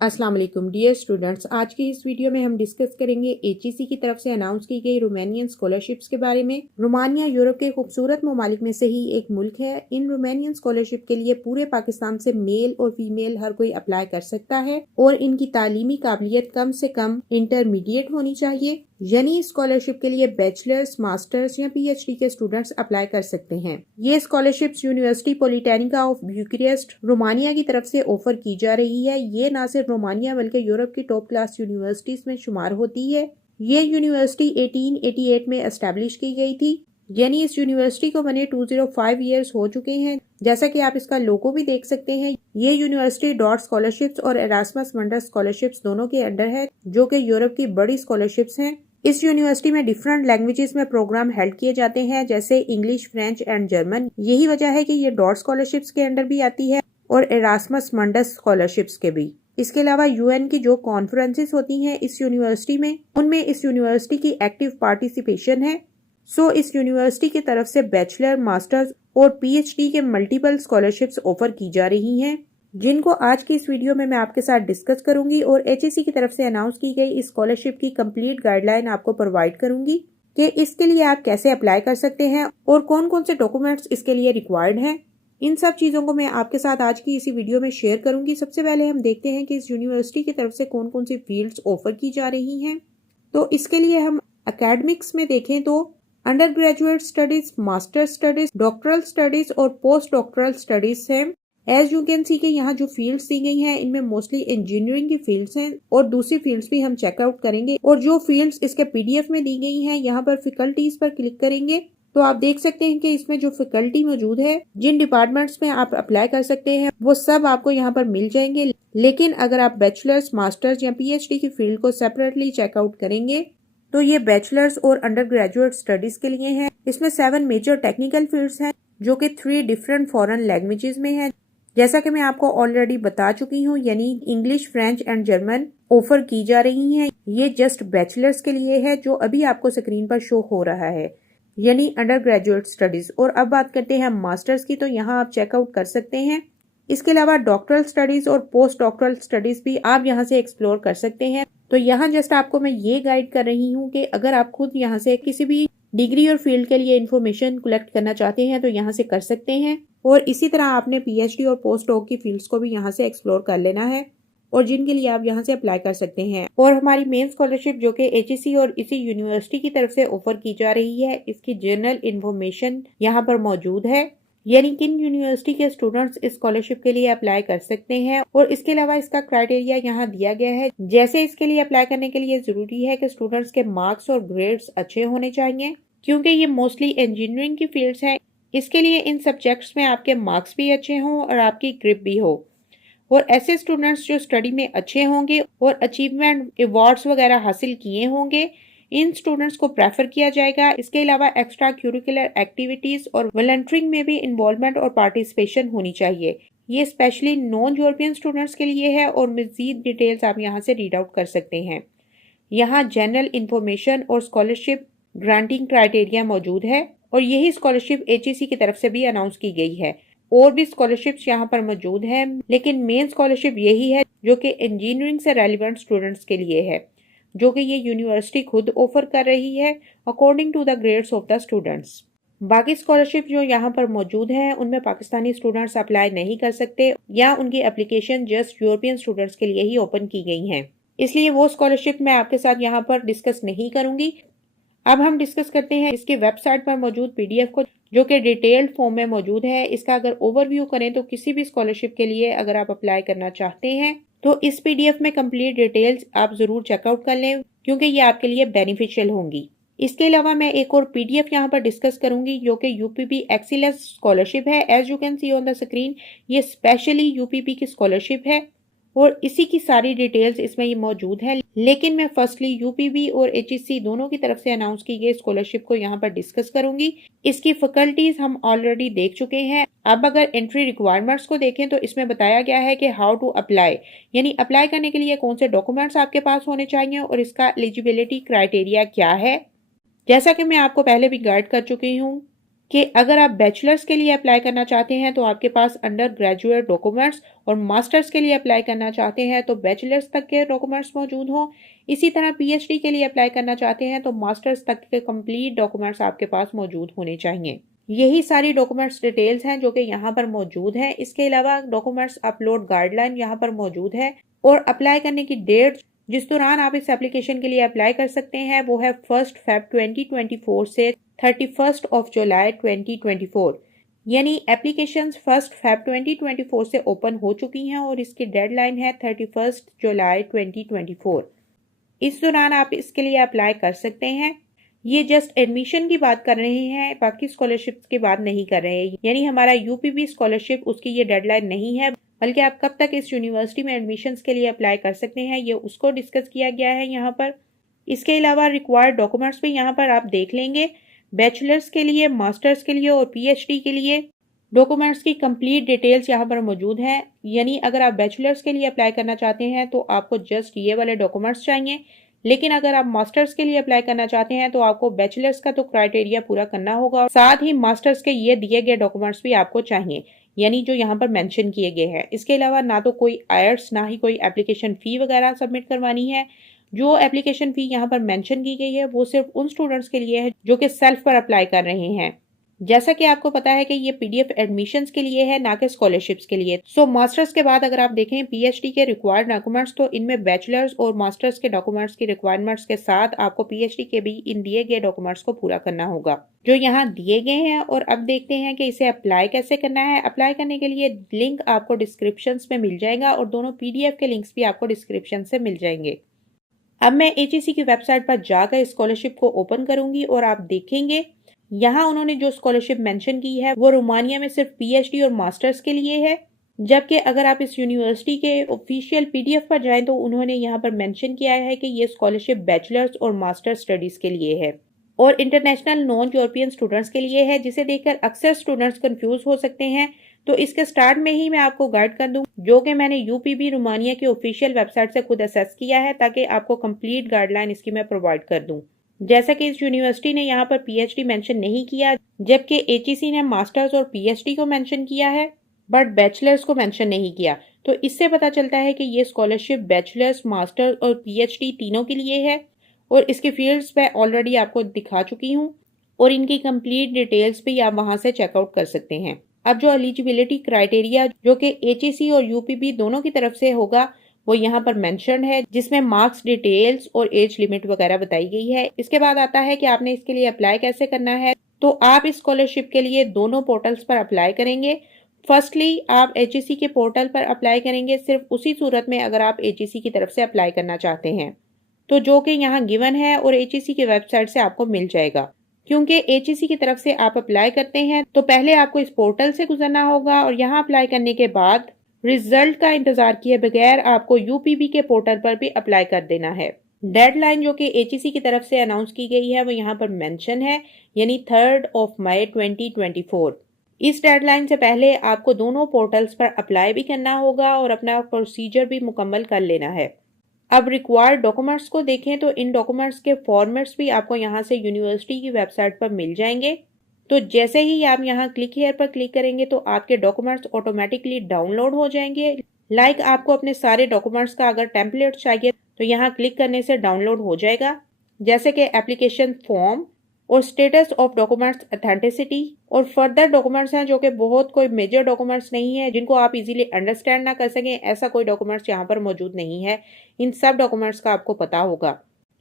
अस्सलाम वालेकुम dear students. आज की इस वीडियो में हम डिस्कस करेंगे एचईसी की तरफ से अनाउंस की गई रोमानियन स्कॉलरशिप्स के बारे में। रोमानिया यूरोप के खूबसूरत ममालिक में से ही एक मुल्क है। इन रोमानियन स्कॉलरशिप के लिए पूरे पाकिस्तान से मेल और फीमेल हर कोई अप्लाई कर सकता है और इनकी तालीमी काबिलियत कम से कम इंटरमीडिएट होनी चाहिए। यानी स्कॉलरशिप के लिए बैचलर्स, मास्टर्स या पीएचडी के स्टूडेंट्स अप्लाई कर सकते हैं। ये स्कॉलरशिप्स यूनिवर्सिटी पॉलिटेक्निका ऑफ ब्यूकेरेस्ट रोमानिया की तरफ से ऑफर की जा रही है। ये न सिर्फ रोमानिया बल्कि यूरोप की टॉप क्लास यूनिवर्सिटीज में शुमार होती है। ये यूनिवर्सिटी 1888 में एस्टेब्लिश की गई थी। यानी इस यूनिवर्सिटी को बने 205 ईयर्स हो चुके हैं। जैसा कि आप इसका लोगो भी देख सकते हैं। ये यूनिवर्सिटी डॉट स्कॉलरशिप्स और एरास्मस मंडस स्कॉलरशिप्स दोनों के अंडर है, जो कि यूरोप की बड़ी स्कॉलरशिप्स हैं। इस यूनिवर्सिटी में डिफरेंट लैंग्वेजेस में प्रोग्राम हेल्ड किए जाते हैं, जैसे इंग्लिश, फ्रेंच एंड जर्मन। यही वजह है कि ये डॉट स्कॉलरशिप्स के अंडर भी आती है और एरास्मस मंडस स्कॉलरशिप्स के भी। इसके अलावा यूएन की जो कॉन्फ्रेंसेस होती हैं इस यूनिवर्सिटी में, उनमें इस यूनिवर्सिटी की एक्टिव पार्टिसिपेशन है। सो इस यूनिवर्सिटी की तरफ से बैचलर, मास्टर्स और पीएचडी के मल्टीपल स्कॉलरशिप्स ऑफर की जा रही हैं, जिनको आज की इस वीडियो में मैं आपके साथ डिस्कस करूंगी और एचईसी की तरफ से अनाउंस की गई इस स्कॉलरशिप की कंप्लीट गाइडलाइन आपको प्रोवाइड करूंगी कि इसके लिए आप कैसे अप्लाई कर सकते हैं और कौन कौन से डॉक्यूमेंट्स इसके लिए रिक्वायर्ड हैं। इन सब चीजों को मैं आपके साथ आज की इसी वीडियो में शेयर करूंगी। सबसे पहले हम देखते हैं कि इस यूनिवर्सिटी की तरफ से कौन कौन सी फील्ड्स ऑफर की जा रही हैं। तो इसके लिए हम एकेडमिक्स में देखें तो under graduate studies, master studies, doctoral studies और पोस्ट डॉक्टरल स्टडीज है। एज यू कैन सी के यहाँ जो फील्ड्स दी गई हैं इनमें मोस्टली इंजीनियरिंग की फील्ड्स हैं और दूसरी फील्ड्स भी हम चेकआउट करेंगे। और जो फील्ड्स इसके पीडीएफ में दी गई हैं, यहाँ पर फैकल्टीज पर क्लिक करेंगे तो आप देख सकते हैं कि इसमें जो फैकल्टी मौजूद है, जिन डिपार्टमेंट्स में आप अप्लाई कर सकते हैं, वो सब आपको यहाँ पर मिल जाएंगे। लेकिन अगर आप बैचलर्स, मास्टर्स या पीएचडी की फील्ड को सेपरेटली चेकआउट करेंगे तो ये बैचलर्स और अंडर ग्रेजुएट स्टडीज के लिए है। इसमें 7 मेजर टेक्निकल फील्ड्स हैं, जो कि 3 डिफरेंट फॉरेन लैंग्वेजेस में है। जैसा कि मैं आपको ऑलरेडी बता चुकी हूँ, यानी English, French and German offer की जा रही हैं। ये जस्ट बैचलर्स के लिए है, जो अभी आपको स्क्रीन पर शो हो रहा है, यानी अंडर ग्रेजुएट स्टडीज। और अब बात करते हैं मास्टर्स की, तो यहाँ आप चेकआउट कर सकते हैं। इसके अलावा डॉक्टरल स्टडीज और पोस्ट डॉक्टरल स्टडीज भी आप यहाँ से एक्सप्लोर कर सकते हैं। तो यहाँ जस्ट आपको मैं ये गाइड कर रही हूँ कि अगर आप खुद यहाँ से किसी भी डिग्री और फील्ड के लिए इन्फॉर्मेशन कलेक्ट करना चाहते हैं तो यहाँ से कर सकते हैं। और इसी तरह आपने पीएचडी और पोस्ट डॉक की फील्ड्स को भी यहाँ से एक्सप्लोर कर लेना है, और जिनके लिए आप यहाँ से अप्लाई कर सकते हैं। और हमारी मेन स्कॉलरशिप जो कि एचईसी और इसी यूनिवर्सिटी की तरफ से ऑफर की जा रही है, इसकी जनरल इन्फॉर्मेशन यहाँ पर मौजूद है, यानी किन यूनिवर्सिटी के स्टूडेंट्स इस स्कॉलरशिप के लिए अप्लाई कर सकते हैं। और इसके अलावा इसका क्राइटेरिया यहाँ दिया गया है। जैसे इसके लिए अप्लाई करने के लिए जरूरी है कि स्टूडेंट्स के मार्क्स और ग्रेड्स अच्छे होने चाहिए, क्योंकि ये मोस्टली इंजीनियरिंग की फील्ड्स हैं। इसके लिए इन सब्जेक्ट्स में आपके मार्क्स भी अच्छे हों और आपकी ग्रिप भी हो। और ऐसे स्टूडेंट्स जो स्टडी में अच्छे होंगे और अचीवमेंट अवार्ड्स वगैरह हासिल किए होंगे, इन स्टूडेंट्स को प्रेफर किया जाएगा। इसके अलावा एक्स्ट्रा क्यूरिकुलर एक्टिविटीज और वॉलंटियरिंग में भी इन्वॉल्वमेंट और पार्टिसिपेशन होनी चाहिए। ये स्पेशली नॉन यूरोपियन स्टूडेंट्स के लिए है और मजीद डिटेल्स आप यहाँ से रीड आउट कर सकते हैं। यहाँ जनरल इंफॉर्मेशन और स्कॉलरशिप ग्रांटिंग क्राइटेरिया मौजूद है, और यही स्कॉलरशिप एचईसी की तरफ से भी अनाउंस की गई है। और भी स्कॉलरशिप्स यहाँ पर मौजूद हैं, लेकिन मेन स्कॉलरशिप यही है जो कि इंजीनियरिंग से रेलिवेंट स्टूडेंट्स के लिए है, जो कि ये यूनिवर्सिटी खुद ऑफर कर रही है according to the grades of the students. बाकी स्कॉलरशिप जो यहाँ पर मौजूद हैं उनमें पाकिस्तानी स्टूडेंट्स अप्लाई नहीं कर सकते, या उनकी एप्लीकेशन जस्ट यूरोपियन स्टूडेंट्स के लिए ही ओपन की गई हैं। इसलिए वो स्कॉलरशिप मैं आपके साथ यहाँ पर डिस्कस नहीं करूंगी। अब हम डिस्कस करते हैं इसकी वेबसाइट पर मौजूद पीडीएफ को, जो कि डिटेल्ड फॉर्म में मौजूद है। इसका अगर ओवरव्यू करें तो किसी भी स्कॉलरशिप के लिए अगर आप अप्लाई करना चाहते हैं तो इस पीडीएफ में कंप्लीट डिटेल्स आप जरूर चेकआउट कर लें, क्योंकि ये आपके लिए बेनिफिशियल होंगी। इसके अलावा मैं एक और पीडीएफ यहाँ पर डिस्कस करूंगी, जो कि यूपीपी एक्सीलेंस स्कॉलरशिप है। As you can see on the screen, ये स्पेशली यूपीपी की स्कॉलरशिप है और इसी की सारी डिटेल्स इसमें ये मौजूद है। लेकिन मैं फर्स्टली यूपीबी और एचईसी दोनों की तरफ से अनाउंस की गई स्कॉलरशिप को यहाँ पर डिस्कस करूंगी। इसकी फैकल्टीज हम ऑलरेडी देख चुके हैं। अब अगर एंट्री रिक्वायरमेंट्स को देखें तो इसमें बताया गया है कि हाउ टू अप्लाई, यानी अप्लाई करने के लिए कौन से डॉक्यूमेंट्स आपके पास होने चाहिए और इसका एलिजिबिलिटी क्राइटेरिया क्या है। जैसा कि मैं आपको पहले भी गाइड कर चुकी हूँ कि अगर आप बैचलर्स के लिए अप्लाई करना चाहते हैं तो आपके पास अंडर ग्रेजुएट डॉक्यूमेंट्स, और मास्टर्स के लिए अप्लाई करना चाहते हैं तो बैचलर्स तक के डॉक्यूमेंट्स मौजूद हों। इसी तरह पीएचडी के लिए अप्लाई करना चाहते हैं तो मास्टर्स तक के कंप्लीट डॉक्यूमेंट्स आपके पास मौजूद होने चाहिए। यही सारी डॉक्यूमेंट्स डिटेल्स हैं जो कि यहाँ पर मौजूद हैं। इसके अलावा डॉक्यूमेंट्स अपलोड गाइडलाइन यहाँ पर मौजूद है, और अप्लाई करने की डेट जिस दौरान आप इस एप्लीकेशन के लिए अप्लाई कर सकते हैं वो है 1 फेब 2024 से 31 जुलाई 2024। यानी एप्लीकेशंस 1 फेब 2024 से ओपन हो चुकी हैं और इसकी डेडलाइन है 31 जुलाई 2024। इस दौरान आप इसके लिए अप्लाई कर सकते हैं। ये जस्ट एडमिशन की बात कर रहे हैं, बाकी स्कॉलरशिप की बात नहीं कर रहे हैं। यानी हमारा यूपीबी स्कॉलरशिप उसकी ये डेडलाइन नहीं है, बल्कि आप कब तक इस यूनिवर्सिटी में एडमिशन्स के लिए अप्लाई कर सकते हैं ये उसको डिस्कस किया गया है यहाँ पर। इसके अलावा रिक्वायर्ड डॉक्यूमेंट्स भी यहाँ पर आप देख लेंगे। बैचलर्स के लिए, मास्टर्स के लिए और पीएचडी के लिए डॉक्यूमेंट्स की कंप्लीट डिटेल्स यहाँ पर मौजूद हैं। यानी अगर आप बैचलर्स के लिए अप्लाई करना चाहते हैं तो आपको जस्ट ये वाले डॉक्यूमेंट्स चाहिए, लेकिन अगर आप मास्टर्स के लिए अप्लाई करना चाहते हैं तो आपको बैचलर्स का तो क्राइटेरिया पूरा करना होगा, साथ ही मास्टर्स के ये दिए गए डॉक्यूमेंट्स भी आपको चाहिए, यानी जो यहाँ पर मेंशन किए गए हैं। इसके अलावा ना तो कोई आयर्स, ना ही कोई एप्लीकेशन फ़ी वगैरह सबमिट करवानी है। जो एप्लीकेशन फ़ी यहाँ पर मेंशन की गई है वो सिर्फ उन स्टूडेंट्स के लिए है जो कि सेल्फ पर अप्लाई कर रहे हैं। जैसा कि आपको पता है कि ये पीडीएफ एडमिशन्स के लिए है, ना कि स्कॉलरशिप्स के लिए। सो मास्टर्स के बाद अगर आप देखें पीएचडी के रिक्वायर्ड डॉक्यूमेंट्स, तो इनमें बैचलर्स और मास्टर्स के डॉक्यूमेंट्स की रिक्वायरमेंट्स के साथ आपको पीएचडी के भी इन दिए गए डॉक्यूमेंट्स को पूरा करना होगा जो यहाँ दिए गए हैं। और अब देखते हैं कि इसे अप्लाई कैसे करना है। अप्लाई करने के लिए लिंक आपको डिस्क्रिप्शन में मिल जाएगा और दोनों पीडीएफ के लिंक्स भी आपको डिस्क्रिप्शन से मिल जाएंगे। अब मैं एचईसी की वेबसाइट पर जाकर स्कॉलरशिप को ओपन करूंगी और आप देखेंगे यहाँ उन्होंने जो स्कॉलरशिप मेंशन की है वो रोमानिया में सिर्फ पीएचडी और मास्टर्स के लिए है, जबकि अगर आप इस यूनिवर्सिटी के ऑफिशियल पीडीएफ पर जाएं तो उन्होंने यहाँ पर मेंशन किया है कि ये स्कॉलरशिप बैचलर्स और मास्टर स्टडीज के लिए है और इंटरनेशनल नॉन यूरोपियन स्टूडेंट्स के लिए है, जिसे देखकर अक्सर स्टूडेंट्स कंफ्यूज हो सकते हैं। तो इसके स्टार्ट में ही मैं आपको गाइड कर दूं जो कि मैंने यूपीबी रोमानिया की ऑफिशियल वेबसाइट से खुद असेस किया है, ताकि आपको कंप्लीट गाइडलाइन इसकी मैं प्रोवाइड कर दूं। जैसा कि इस यूनिवर्सिटी ने यहाँ पर पीएचडी मेंशन नहीं किया, जबकि एचईसी ने मास्टर्स और पीएचडी को मेंशन किया है बट बैचलर्स को मेंशन नहीं किया। तो इससे पता चलता है कि ये स्कॉलरशिप बैचलर्स, मास्टर्स और पीएचडी तीनों के लिए है और इसके फील्ड्स मैं ऑलरेडी आपको दिखा चुकी हूँ और इनकी कंप्लीट डिटेल्स भी आप वहां से चेकआउट कर सकते हैं। अब जो एलिजिबिलिटी क्राइटेरिया जो कि एचईसी और यूपीबी दोनों की तरफ से होगा वो यहाँ पर मेंशन है, जिसमें मार्क्स डिटेल्स और एज लिमिट वगैरह बताई गई है। इसके बाद आता है कि आपने इसके लिए अप्लाई कैसे करना है। तो आप इस स्कॉलरशिप के लिए दोनों पोर्टल्स पर अप्लाई करेंगे। फर्स्टली आप एचईसी के पोर्टल पर अप्लाई करेंगे, सिर्फ उसी सूरत में अगर आप एचईसी की तरफ से अप्लाई करना चाहते हैं, तो जो कि यहाँ गिवन है और एचईसी की वेबसाइट से आपको मिल जाएगा। क्योंकि एचईसी की तरफ से आप अप्लाई करते हैं तो पहले आपको इस पोर्टल से गुजरना होगा और यहाँ अप्लाई करने के बाद रिजल्ट का इंतजार किए बगैर आपको यूपीबी के पोर्टल पर भी अप्लाई कर देना है। डेडलाइन जो कि एचईसी की तरफ से अनाउंस की गई है वो यहाँ पर मेंशन है, यानी 3 मई 2024। इस डेडलाइन से पहले आपको दोनों पोर्टल्स पर अप्लाई भी करना होगा और अपना प्रोसीजर भी मुकम्मल कर लेना है। अब रिक्वायर्ड डॉक्यूमेंट्स को देखें तो इन डॉक्यूमेंट्स के फॉर्मेट्स भी आपको यहाँ से यूनिवर्सिटी की वेबसाइट पर मिल जाएंगे। तो जैसे ही आप यहाँ क्लिक हियर पर क्लिक करेंगे तो आपके डॉक्यूमेंट्स ऑटोमेटिकली डाउनलोड हो जाएंगे। आपको अपने सारे डॉक्यूमेंट्स का अगर टेम्पलेट चाहिए तो यहाँ क्लिक करने से डाउनलोड हो जाएगा, जैसे कि एप्लीकेशन फॉर्म और स्टेटस ऑफ डॉक्यूमेंट्स ऑथेंटिसिटी और फर्दर डॉक्यूमेंट्स हैं जो कि बहुत कोई मेजर डॉक्यूमेंट्स नहीं है जिनको आप इजीली अंडरस्टैंड ना कर सकें, ऐसा कोई डॉक्यूमेंट्स यहाँ पर मौजूद नहीं है। इन सब डॉक्यूमेंट्स का आपको पता होगा।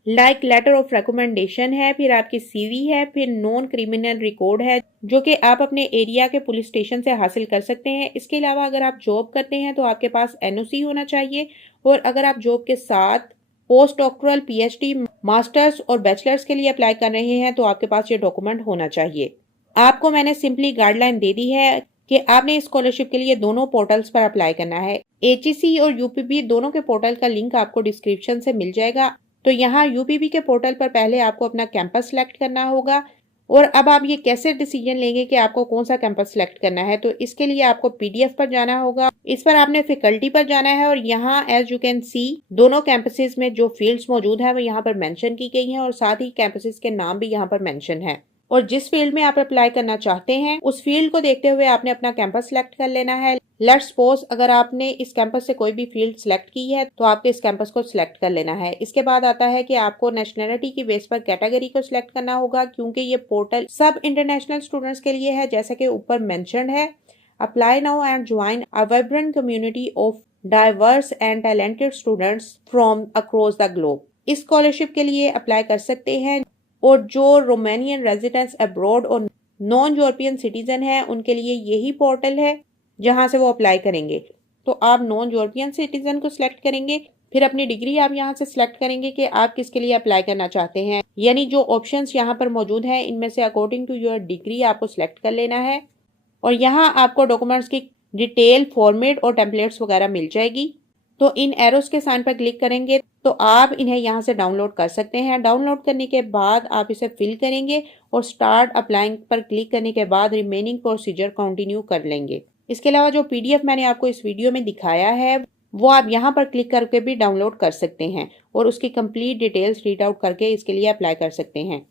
लेटर ऑफ रिकमेंडेशन है, फिर आपकी सीवी है, फिर नॉन क्रिमिनल रिकॉर्ड है जो कि आप अपने एरिया के पुलिस स्टेशन से हासिल कर सकते हैं। इसके अलावा अगर आप जॉब करते हैं तो आपके पास एनओसी होना चाहिए, और अगर आप जॉब के साथ पोस्ट डॉक्टरल, पीएचडी, मास्टर्स और बैचलर्स के लिए अप्लाई कर रहे हैं तो आपके पास ये डॉक्यूमेंट होना चाहिए। आपको मैंने सिंपली गाइडलाइन दे दी है कि आपने स्कॉलरशिप के लिए दोनों पोर्टल्स पर अप्लाई करना है। एचईसी और यूपीबी दोनों के पोर्टल का लिंक आपको डिस्क्रिप्शन से मिल जाएगा। तो यहाँ यूपीबी के पोर्टल पर पहले आपको अपना कैंपस सेलेक्ट करना होगा, और अब आप ये कैसे डिसीजन लेंगे कि आपको कौन सा कैंपस सेलेक्ट करना है, तो इसके लिए आपको पीडीएफ पर जाना होगा। इस पर आपने फैकल्टी पर जाना है और यहाँ एज यू कैन सी दोनों कैंपसेस में जो फील्ड्स मौजूद है वो यहाँ पर मेंशन की गई हैं और साथ ही कैंपसेस के नाम भी यहाँ पर मेंशन है। और जिस फील्ड में आप अप्लाई करना चाहते हैं उस फील्ड को देखते हुए आपने अपना कैंपस सिलेक्ट कर लेना है। लेट्स सपोज अगर आपने इस कैंपस से कोई भी फील्ड सिलेक्ट की है तो आपको इस कैंपस को सिलेक्ट कर लेना है। इसके बाद आता है कि आपको नेशनैलिटी की बेस पर कैटेगरी को सिलेक्ट करना होगा, क्योंकि ये पोर्टल सब इंटरनेशनल स्टूडेंट्स के लिए है। जैसा कि ऊपर मेंशन्ड है, apply now and join a vibrant community of diverse and talented students from across the globe. इस स्कॉलरशिप के लिए अप्लाई कर सकते हैं और जो रोमानियन रेजिडेंट्स अब्रॉड और नॉन यूरोपियन सिटीजन है उनके लिए यही पोर्टल है जहां से वो अप्लाई करेंगे। तो आप नॉन यूरोपियन सिटीजन को सिलेक्ट करेंगे, फिर अपनी डिग्री आप यहाँ से सिलेक्ट करेंगे कि आप किसके लिए अप्लाई करना चाहते हैं। यानी जो ऑप्शंस यहाँ पर मौजूद हैं इनमें से अकॉर्डिंग टू योर डिग्री आपको सिलेक्ट कर लेना है और यहाँ आपको डॉक्यूमेंट्स की डिटेल फॉर्मेट और टेम्पलेट्स वगैरह मिल जाएगी। तो इन एरोस के साइन पर क्लिक करेंगे तो आप इन्हें यहाँ से डाउनलोड कर सकते हैं। डाउनलोड करने के बाद आप इसे फिल करेंगे और स्टार्ट अप्लाइंग पर क्लिक करने के बाद रिमेनिंग प्रोसीजर कंटिन्यू कर लेंगे। इसके अलावा जो पीडीएफ मैंने आपको इस वीडियो में दिखाया है वो आप यहाँ पर क्लिक करके भी डाउनलोड कर सकते हैं और उसकी कंप्लीट डिटेल्स रीड आउट करके इसके लिए अप्लाई कर सकते हैं।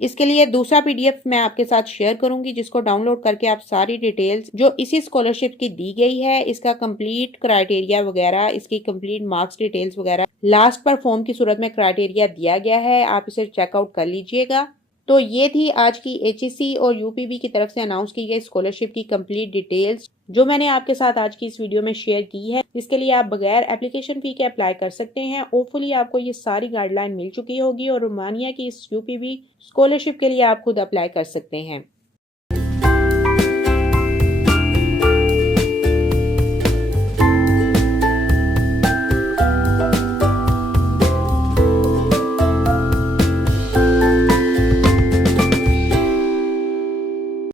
इसके लिए दूसरा पीडीएफ मैं आपके साथ शेयर करूंगी जिसको डाउनलोड करके आप सारी डिटेल्स जो इसी स्कॉलरशिप की दी गई है, इसका कंप्लीट क्राइटेरिया वगैरह, इसकी कंप्लीट मार्क्स डिटेल्स वगैरह लास्ट पर फॉर्म की सूरत में क्राइटेरिया दिया गया है, आप इसे चेकआउट कर लीजिएगा। तो ये थी आज की एचईसी और यूपीबी की तरफ से अनाउंस की गई स्कॉलरशिप की कंप्लीट डिटेल्स जो मैंने आपके साथ आज की इस वीडियो में शेयर की है, जिसके लिए आप बगैर एप्लीकेशन फी के अप्लाई कर सकते हैं। होपफुली आपको ये सारी गाइडलाइन मिल चुकी होगी और रोमानिया की इस यूपीबी स्कॉलरशिप के लिए आप खुद अप्लाई कर सकते हैं।